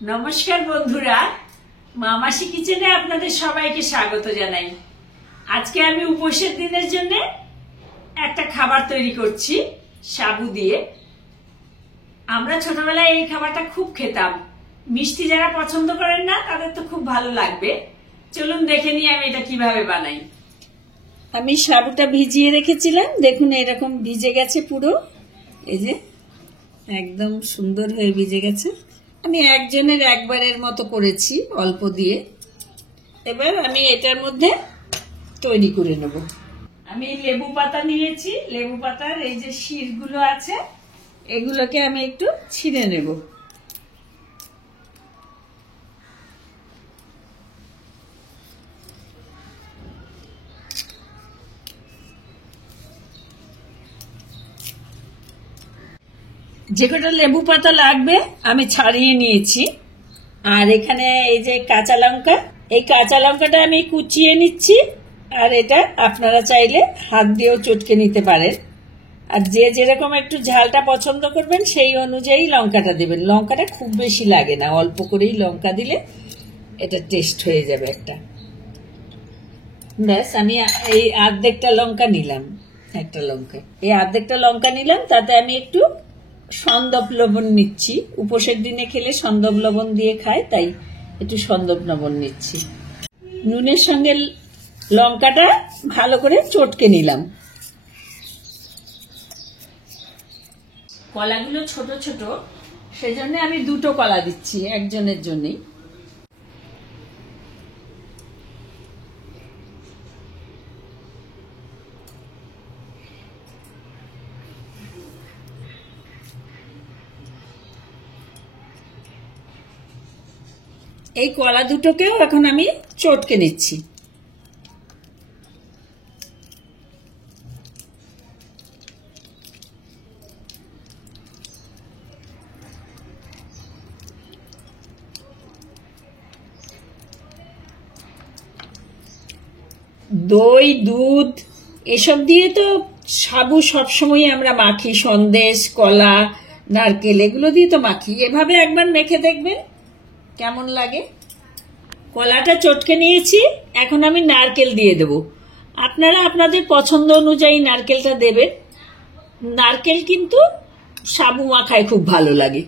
নমস্কার বন্ধুরা, মামাসি কিচেনে আপনাদের সবাইকে স্বাগত জানাই। আজকে আমি উপোসের দিনের জন্য একটা খাবার তৈরি করছি সাবু দিয়ে। আমরা ছোটবেলায় এই খাবারটা খুব খেতাম। মিষ্টি যারা পছন্দ করেন না তাদের তো খুব ভালো লাগবে। চলুন দেখে নিই আমি এটা কিভাবে বানাই। আমি সাবুটা ভিজিয়ে রেখেছিলাম, দেখুন এরকম ভিজে গেছে পুরো, এই যে একদম সুন্দর হয়ে ভিজে গেছে। আমি একজনের একবারের মতো করেছি অল্প দিয়ে। এবার আমি এটার মধ্যে তৈরি করে নেব। আমি লেবু পাতা নিয়েছি, লেবু পাতার এই যে শিরগুলো আছে এগুলোকে আমি একটু ছিঁড়ে নেব। যে কটা লেবু পাতা লাগবে আমি ছাড়িয়ে নিয়েছি। আর এখানে এই যে কাঁচা লঙ্কা, এই কাঁচা লঙ্কাটা আমি কুচিয়ে নিচ্ছি। আর এটা আপনারা চাইলে হাত দিয়েও চটকে নিতে পারেন। আর যে যেরকম একটু ঝালটা পছন্দ করবেন সেই অনুযায়ী লঙ্কাটা দেবেন। লঙ্কাটা খুব বেশি লাগে না, অল্প করেই লঙ্কা দিলে এটা টেস্ট হয়ে যাবে একটা। ব্যাস, আমি এই অর্ধেকটা লঙ্কা নিলাম, একটা লঙ্কা, এই অর্ধেকটা লঙ্কা নিলাম। তাতে আমি একটু সন্দব লবণ নিচ্ছি। উপোসের দিনে খেলে সন্দব লবণ দিয়ে খায়, তাই একটু সন্দব লবণ নিচ্ছি। নুনের সঙ্গে লঙ্কাটা ভালো করে চটকে নিলাম। কলাগুলো ছোট ছোট, সেজন্য আমি দুটো কলা দিচ্ছি একজনের জন্যই। এই কলা দুটোকেও এখন আমি চটকে নিচ্ছি। দই, দুধ এসব দিয়ে তো সাবু সবসময় আমরা মাখি, সন্দেশ, কলা, নারকেল এগুলো দিয়ে তো মাখি। এভাবে একবার মেখে দেখবেন কেমন লাগে। কলাটা চটকে নিয়েছি, এখন আমি নারকেল দিয়ে দেব। আপনারা আপনাদের পছন্দ অনুযায়ী নারকেলটা দেবেন। নারকেল কিন্তু সাবু মাখায় খুব ভালো লাগে।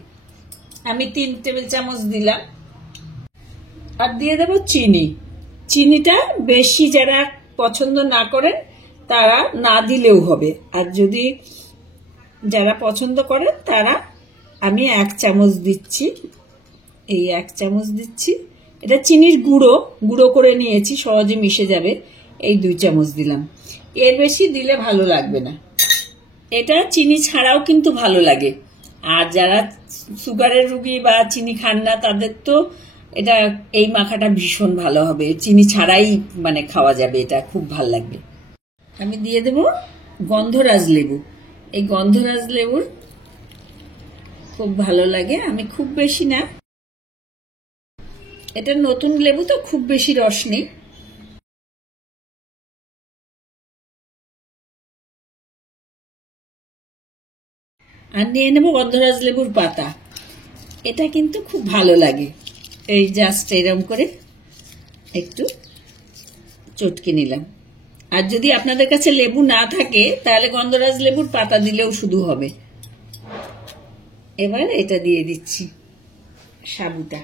আমি 3 টেবিল চামচ দিলাম। আর দিয়ে দেব চিনি। চিনিটা বেশি যারা পছন্দ না করেন তারা না দিলেও হবে, আর যদি যারা পছন্দ করেন তারা আমি 1 চামচ দিচ্ছি। এই 1 চামচ দিচ্ছি। এটা চিনির গুঁড়ো করে নিয়েছি, সহজে মিশে যাবে। এই 2 চামচ দিলাম, এর বেশি দিলে ভালো লাগবে না। এটা চিনি ছাড়াও কিন্তু ভালো লাগে। আর যারা সুগারের রুগী বা চিনি খান না তাদের তো এটা এই মাখাটা ভীষণ ভালো হবে। চিনি ছাড়াই মানে খাওয়া যাবে, এটা খুব ভালো লাগবে। আমি দিয়ে দেব গন্ধরাজ লেবু। এই গন্ধরাজ লেবুর খুব ভালো লাগে, আমি খুব বেশি না, এটা নতুন লেবু তো খুব বেশি রস নেই। আর নিয়ে নেব গন্ধরাজ লেবুর পাতা। এটা কিন্তু খুব ভালো লাগে। এই জাস্ট এরকম করে একটু চটকে নিলাম। আর যদি আপনাদের কাছে লেবু না থাকে তাহলে গন্ধরাজ লেবুর পাতা দিলেও শুধু হবে। এবার এটা দিয়ে দিচ্ছি সাবুটা।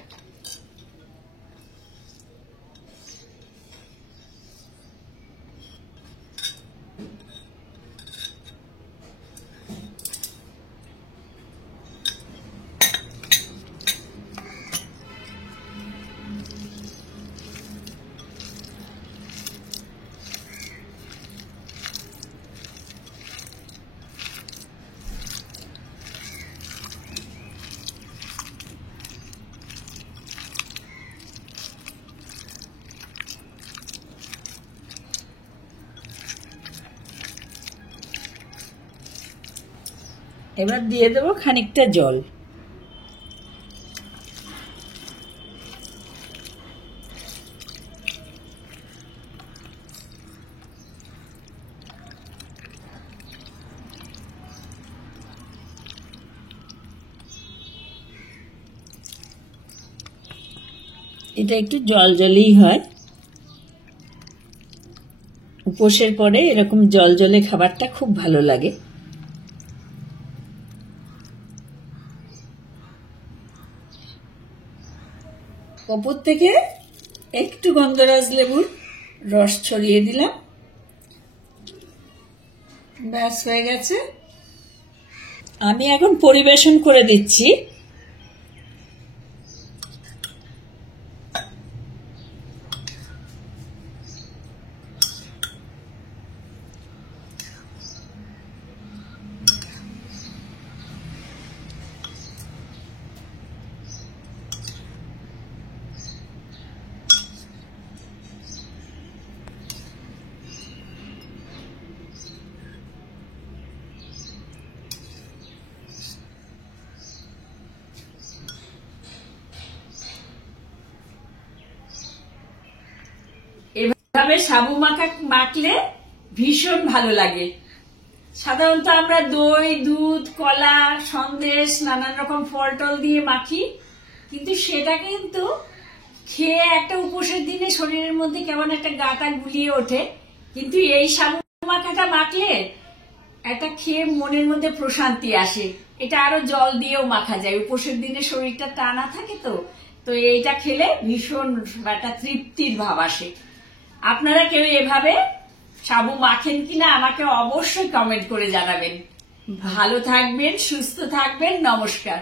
এবার দিয়ে দেবো খানিকটা জল। এটা একটু জল জলেই হয়। উপোসের পরে এরকম জল জলে খাবারটা খুব ভালো লাগে। ওপর থেকে একটু গন্ধরাজ লেবুর রস ছড়িয়ে দিলাম, ব্যাস হয়ে গেছে। আমি এখন পরিবেশন করে দিচ্ছি। এভাবে সাবু মাখলে ভীষণ ভালো লাগে। সাধারণত আমরা দই, দুধ, কলা, সন্দেশ, নানান রকম ফল টল দিয়ে মাখি, কিন্তু সেটা কিন্তু খেয়ে একটা উপোসের দিনে শরীরের মধ্যে কেমন একটা গাটা গুলিয়ে ওঠে। কিন্তু এই সাবু মাখাটা মাখলে একটা খেয়ে মনের মধ্যে প্রশান্তি আসে। এটা আরো জল দিয়েও মাখা যায়, উপোসের দিনে শরীরটা টানা থাকে তো এইটা খেলে ভীষণ একটা তৃপ্তির ভাব আসে। আপনারা কেউ এভাবে সাবু মাখেন কিনা আমাকে অবশ্যই কমেন্ট করে জানাবেন। ভালো থাকবেন, সুস্থ থাকবেন, নমস্কার।